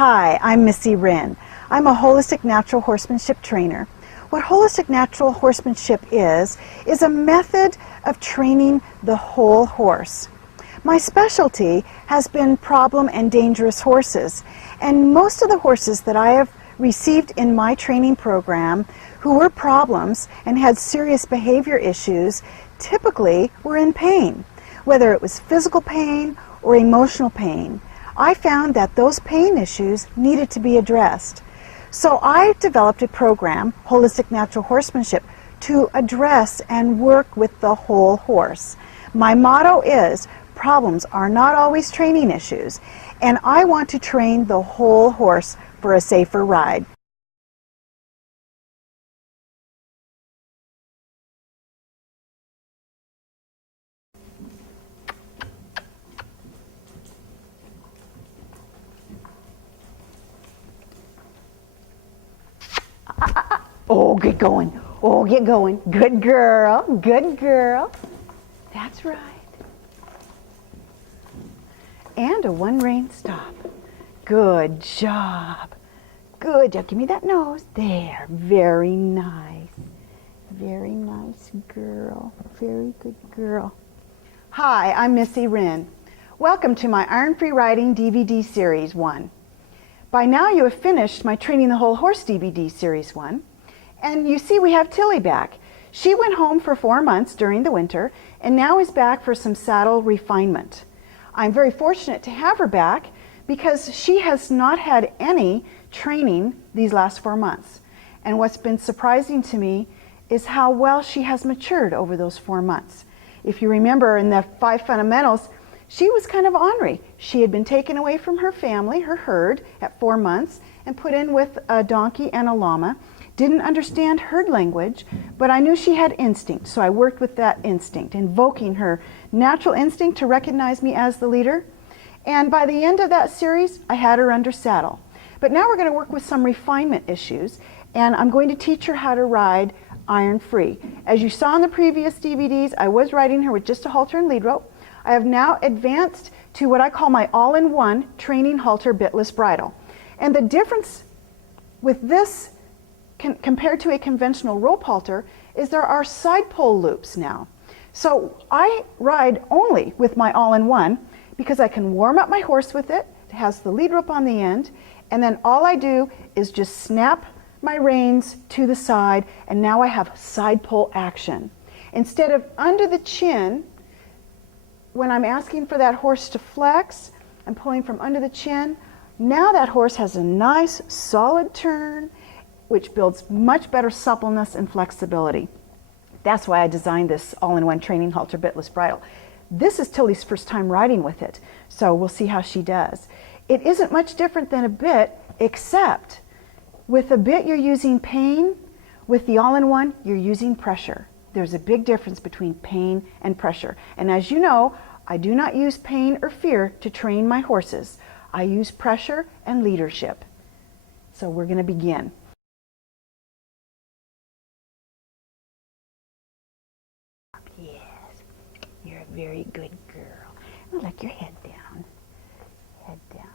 Hi, I'm Missy Wryn. I'm a holistic natural horsemanship trainer. What holistic natural horsemanship is a method of training the whole horse. My specialty has been problem and dangerous horses, and most of the horses that I have received in my training program who were problems and had serious behavior issues typically were in pain, whether it was physical pain or emotional pain. I found that those pain issues needed to be addressed. So I developed a program, Holistic Natural Horsemanship, to address and work with the whole horse. My motto is, problems are not always training issues, and I want to train the whole horse for a safer ride. Oh, get going. Oh, get going. Good girl. Good girl. That's right. And a one rein stop. Good job. Good job. Give me that nose. There. Very nice. Very nice girl. Very good girl. Hi, I'm Missy Wryn. Welcome to my Iron Free Riding DVD Series 1. By now you have finished my Training the Whole Horse DVD Series 1. And you see we have Tilly back. She went home for 4 months during the winter and now is back for some saddle refinement. I'm very fortunate to have her back because she has not had any training these last 4 months. And what's been surprising to me is how well she has matured over those 4 months. If you remember in the 5 fundamentals, she was kind of ornery. She had been taken away from her family, her herd, at 4 months and put in with a donkey and a llama. Didn't understand herd language, but I knew she had instinct, so I worked with that instinct, invoking her natural instinct to recognize me as the leader. And by the end of that series, I had her under saddle. But now we're going to work with some refinement issues, and I'm going to teach her how to ride iron free. As you saw in the previous DVDs, I was riding her with just a halter and lead rope. I have now advanced to what I call my all-in-one training halter bitless bridle. And the difference with this compared to a conventional rope halter is there are side pole loops now. So I ride only with my all-in-one because I can warm up my horse with it. It has the lead rope on the end, and then all I do is just snap my reins to the side, and now I have side pole action. Instead of under the chin, when I'm asking for that horse to flex, I'm pulling from under the chin. Now that horse has a nice solid turn, which builds much better suppleness and flexibility. That's why I designed this all-in-one training halter bitless bridle. This is Tilly's first time riding with it, so we'll see how she does. It isn't much different than a bit, except with a bit you're using pain, with the all-in-one you're using pressure. There's a big difference between pain and pressure. And as you know, I do not use pain or fear to train my horses. I use pressure and leadership. So we're going to begin. Yes, you're a very good girl. Now let your head down. Head down.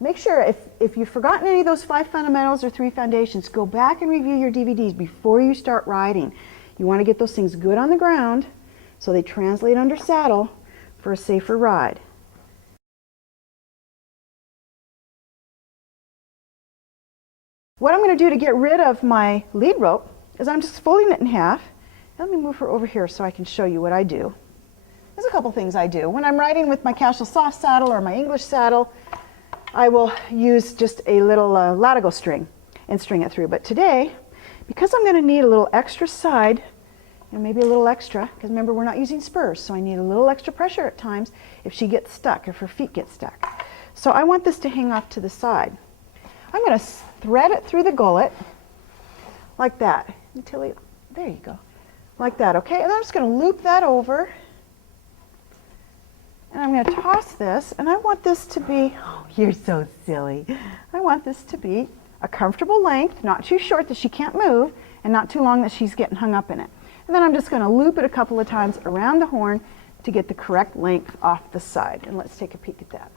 Make sure if you've forgotten any of those 5 fundamentals or 3 foundations, go back and review your DVDs before you start riding. You want to get those things good on the ground so they translate under saddle for a safer ride. What I'm going to do to get rid of my lead rope is I'm just folding it in half. Let me move her over here so I can show you what I do. There's a couple things I do. When I'm riding with my Casual Soft saddle or my English saddle, I will use just a little latigo string and string it through. But today, because I'm going to need a little extra side, and maybe a little extra, because remember we're not using spurs, so I need a little extra pressure at times if she gets stuck, if her feet get stuck. So I want this to hang off to the side. I'm going to thread it through the gullet like that. Until there you go. Like that, okay? And I'm just going to loop that over. And I'm going to toss this, and I want this to be, oh, you're so silly. I want this to be a comfortable length, not too short that she can't move, and not too long that she's getting hung up in it. And then I'm just going to loop it a couple of times around the horn to get the correct length off the side. And let's take a peek at that.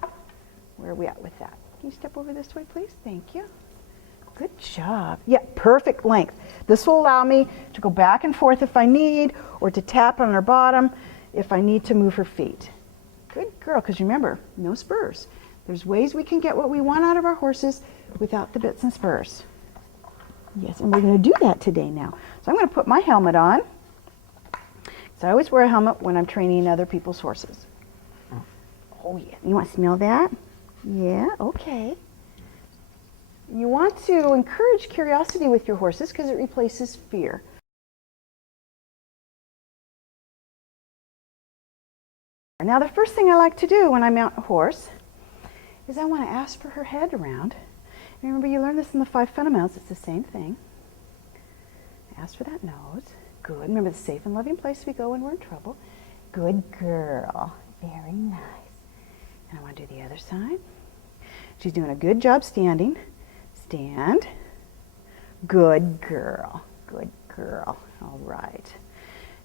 Where are we at with that? Can you step over this way, please? Thank you. Good job. Yeah, perfect length. This will allow me to go back and forth if I need, or to tap on her bottom if I need to move her feet. Good girl, because remember, no spurs. There's ways we can get what we want out of our horses without the bits and spurs. Yes, and we're going to do that today now. So I'm going to put my helmet on. So I always wear a helmet when I'm training other people's horses. Oh yeah, you want to smell that? Yeah, okay. You want to encourage curiosity with your horses because it replaces fear. Now the first thing I like to do when I mount a horse is I want to ask for her head around. Remember, you learned this in the 5 fundamentals. It's the same thing. Ask for that nose. Good. Remember, the safe and loving place we go when we're in trouble. Good girl. Very nice. And I want to do the other side. She's doing a good job standing. Stand. Good girl. Good girl. All right.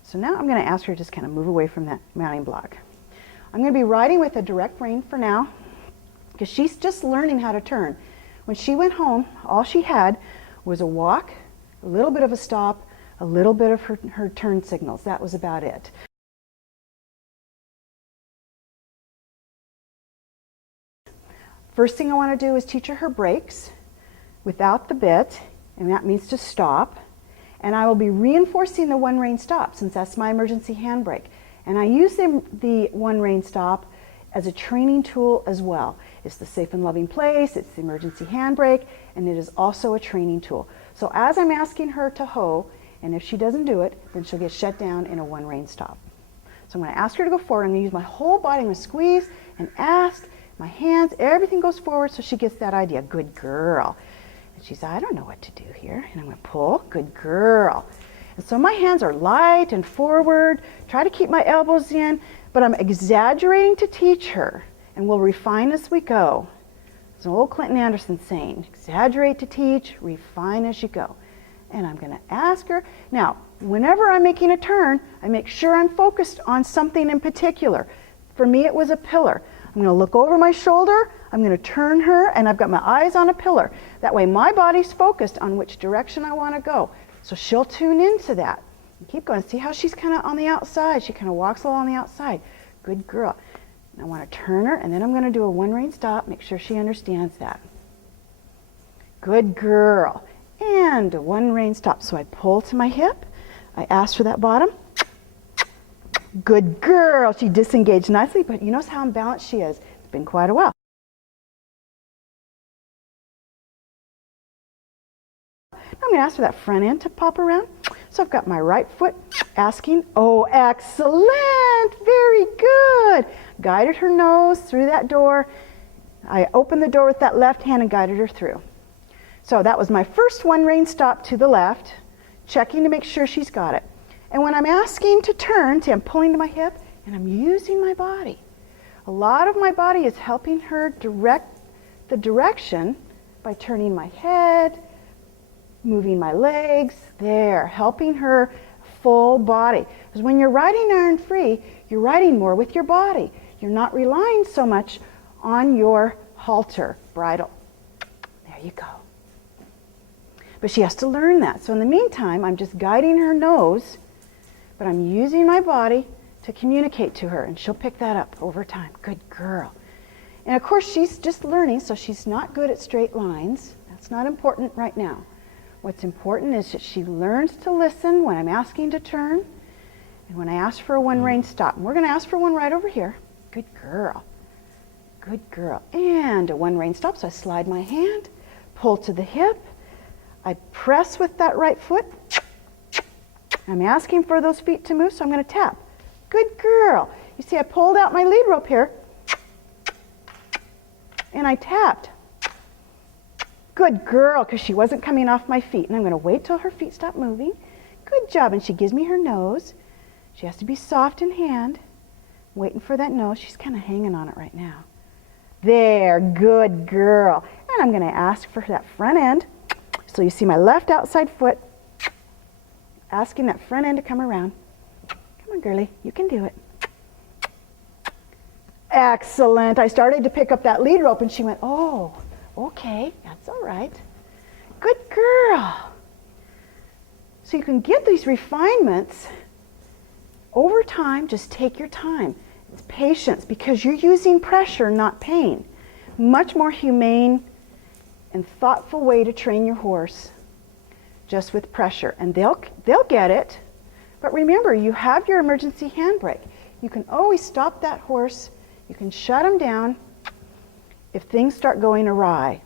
So now I'm going to ask her to just kind of move away from that mounting block. I'm going to be riding with a direct rein for now because she's just learning how to turn. When she went home, all she had was a walk, a little bit of a stop, a little bit of her turn signals. That was about it. First thing I want to do is teach her brakes without the bit, and that means to stop. And I will be reinforcing the one rein stop since that's my emergency handbrake. And I use the one rein stop as a training tool as well. It's the safe and loving place, it's the emergency handbrake, and it is also a training tool. So as I'm asking her to hoe, and if she doesn't do it, then she'll get shut down in a one rein stop. So I'm going to ask her to go forward. I'm going to use my whole body. I'm going to squeeze and ask, my hands, everything goes forward so she gets that idea. Good girl. And she's, I don't know what to do here. And I'm going to pull. Good girl. And so my hands are light and forward. Try to keep my elbows in, but I'm exaggerating to teach her, and we'll refine as we go. It's an old Clinton Anderson saying, exaggerate to teach, refine as you go. And I'm going to ask her. Now, whenever I'm making a turn, I make sure I'm focused on something in particular. For me, it was a pillar. I'm going to look over my shoulder, I'm going to turn her, and I've got my eyes on a pillar. That way my body's focused on which direction I want to go. So she'll tune into that. And keep going. See how she's kind of on the outside. She kind of walks along the outside. Good girl. And I want to turn her, and then I'm going to do a one rein stop. Make sure she understands that. Good girl. And a one rein stop. So I pull to my hip. I ask for that bottom. Good girl. She disengaged nicely, but you notice how unbalanced she is. It's been quite a while. I'm going to ask for that front end to pop around. So I've got my right foot asking. Oh, excellent. Very good. Guided her nose through that door. I opened the door with that left hand and guided her through. So that was my first one rein stop to the left, checking to make sure she's got it. And when I'm asking to turn, see, I'm pulling to my hip and I'm using my body. A lot of my body is helping her direct the direction by turning my head, moving my legs, there, helping her full body. Because when you're riding iron free, you're riding more with your body. You're not relying so much on your halter bridle. There you go. But she has to learn that. So in the meantime, I'm just guiding her nose, but I'm using my body to communicate to her, and she'll pick that up over time. Good girl. And of course, she's just learning, so she's not good at straight lines. That's not important right now. What's important is that she learns to listen when I'm asking to turn and when I ask for a one rein stop. And we're going to ask for one right over here. Good girl. Good girl. And a one rein stop. So I slide my hand, pull to the hip. I press with that right foot. I'm asking for those feet to move, so I'm going to tap. Good girl. You see, I pulled out my lead rope here and I tapped. Good girl, because she wasn't coming off my feet. And I'm going to wait till her feet stop moving. Good job. And she gives me her nose. She has to be soft in hand. Waiting for that nose. She's kind of hanging on it right now. There, good girl. And I'm going to ask for that front end. So you see my left outside foot. Asking that front end to come around. Come on, girlie. You can do it. Excellent. I started to pick up that lead rope and she went, oh. Okay, that's all right. Good girl. So you can get these refinements over time. Just take your time. It's patience, because you're using pressure, not pain. Much more humane and thoughtful way to train your horse, just with pressure. And they'll get it. But remember, you have your emergency handbrake. You can always stop that horse. You can shut him down if things start going awry.